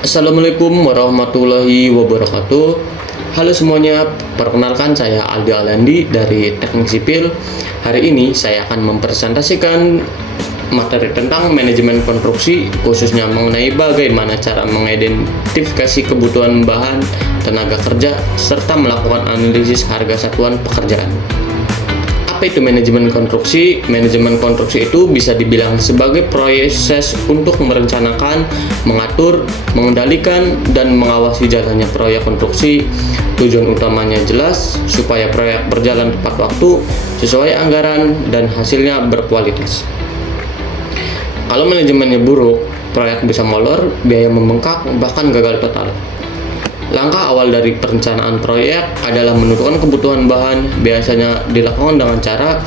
Assalamualaikum warahmatullahi wabarakatuh. Halo semuanya, perkenalkan saya Aldi Alandi dari Teknik Sipil. Hari ini saya akan mempresentasikan materi tentang manajemen konstruksi, khususnya mengenai bagaimana cara mengidentifikasi kebutuhan bahan tenaga kerja serta melakukan analisis harga satuan pekerjaan. Apa itu manajemen konstruksi? Manajemen konstruksi itu bisa dibilang sebagai proses untuk merencanakan, mengatur, mengendalikan, dan mengawasi jalannya proyek konstruksi. Tujuan utamanya jelas, supaya proyek berjalan tepat waktu, sesuai anggaran, dan hasilnya berkualitas. Kalau manajemennya buruk, proyek bisa molor, biaya membengkak, bahkan gagal total. Langkah awal dari perencanaan proyek adalah menentukan kebutuhan bahan. Biasanya dilakukan dengan cara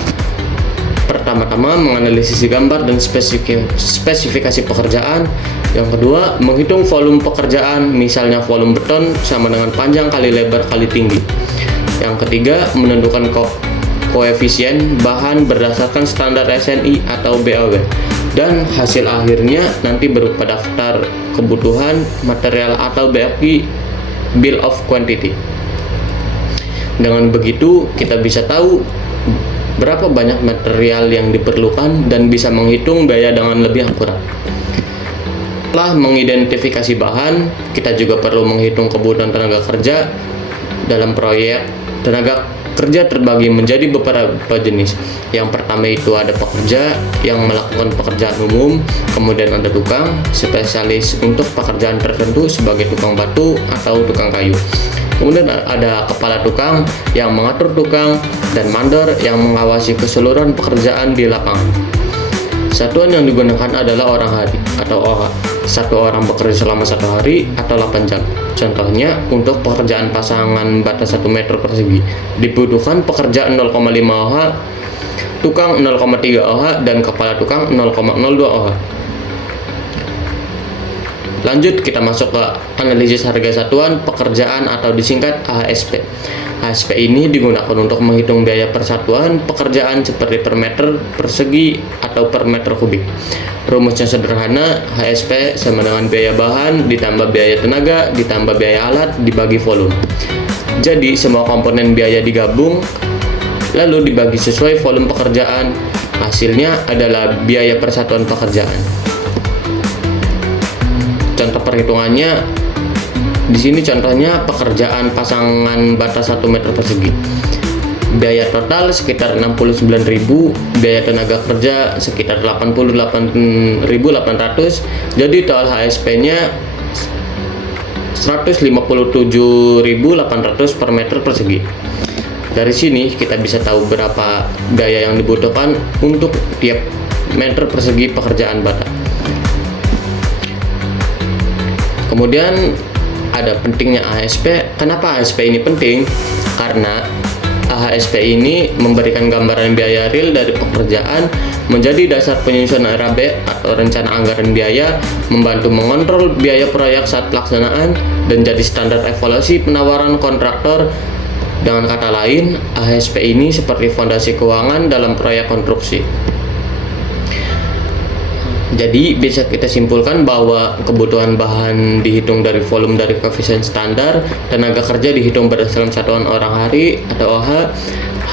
pertama-tama menganalisis gambar dan spesifikasi pekerjaan. Yang kedua, menghitung volume pekerjaan, misalnya volume beton sama dengan panjang kali lebar kali tinggi. Yang ketiga, menentukan koefisien bahan berdasarkan standar SNI atau BAW. Dan hasil akhirnya nanti berupa daftar kebutuhan material atau BOQ, Bill of Quantity. Dengan begitu, kita bisa tahu berapa banyak material yang diperlukan dan bisa menghitung biaya dengan lebih akurat. Setelah mengidentifikasi bahan, kita juga perlu menghitung kebutuhan tenaga kerja. Dalam proyek, tenaga kerja terbagi menjadi beberapa jenis. Yang pertama itu ada pekerja yang melakukan pekerjaan umum, kemudian ada tukang spesialis untuk pekerjaan tertentu sebagai tukang batu atau tukang kayu. Kemudian ada kepala tukang yang mengatur tukang, dan mandor yang mengawasi keseluruhan pekerjaan di lapangan. Satuan yang digunakan adalah orang hari atau OH. Satu orang bekerja selama 1 hari atau 8 jam. Contohnya, untuk pekerjaan pasangan bata 1 meter persegi dibutuhkan pekerjaan 0,5 OH, tukang 0,3 OH, dan kepala tukang 0,02 OH. Lanjut, kita masuk ke analisis harga satuan pekerjaan atau disingkat AHSP. AHSP ini digunakan untuk menghitung biaya persatuan pekerjaan seperti per meter persegi atau per meter kubik. Rumusnya sederhana, HSP sama dengan biaya bahan ditambah biaya tenaga ditambah biaya alat dibagi volume. Jadi semua komponen biaya digabung lalu dibagi sesuai volume pekerjaan. Hasilnya adalah biaya persatuan pekerjaan. Contoh perhitungannya di sini, contohnya pekerjaan pasangan bata 1 meter persegi. Biaya total sekitar 69.000, biaya tenaga kerja sekitar 88.800. Jadi total HSP-nya 157.800 per meter persegi. Dari sini kita bisa tahu berapa biaya yang dibutuhkan untuk tiap meter persegi pekerjaan bata. Kemudian ada pentingnya AHSP. Kenapa AHSP ini penting? Karena AHSP ini memberikan gambaran biaya real dari pekerjaan, menjadi dasar penyusunan RAB atau rencana anggaran biaya, membantu mengontrol biaya proyek saat pelaksanaan, dan jadi standar evaluasi penawaran kontraktor. Dengan kata lain, AHSP ini seperti fondasi keuangan dalam proyek konstruksi. Jadi bisa kita simpulkan bahwa kebutuhan bahan dihitung dari volume dari koefisien standar, tenaga kerja dihitung berdasarkan satuan orang hari atau OH,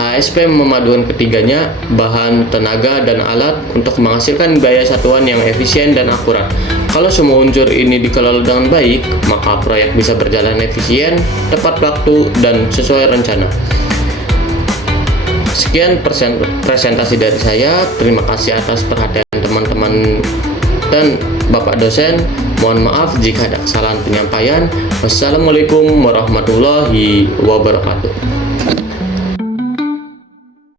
HSP memadukan ketiganya, bahan, tenaga, dan alat untuk menghasilkan biaya satuan yang efisien dan akurat. Kalau semua unsur ini dikelola dengan baik, maka proyek bisa berjalan efisien, tepat waktu, dan sesuai rencana. Sekian presentasi dari saya. Terima kasih atas perhatian teman-teman dan Bapak dosen. Mohon maaf jika ada kesalahan penyampaian. Wassalamualaikum warahmatullahi wabarakatuh.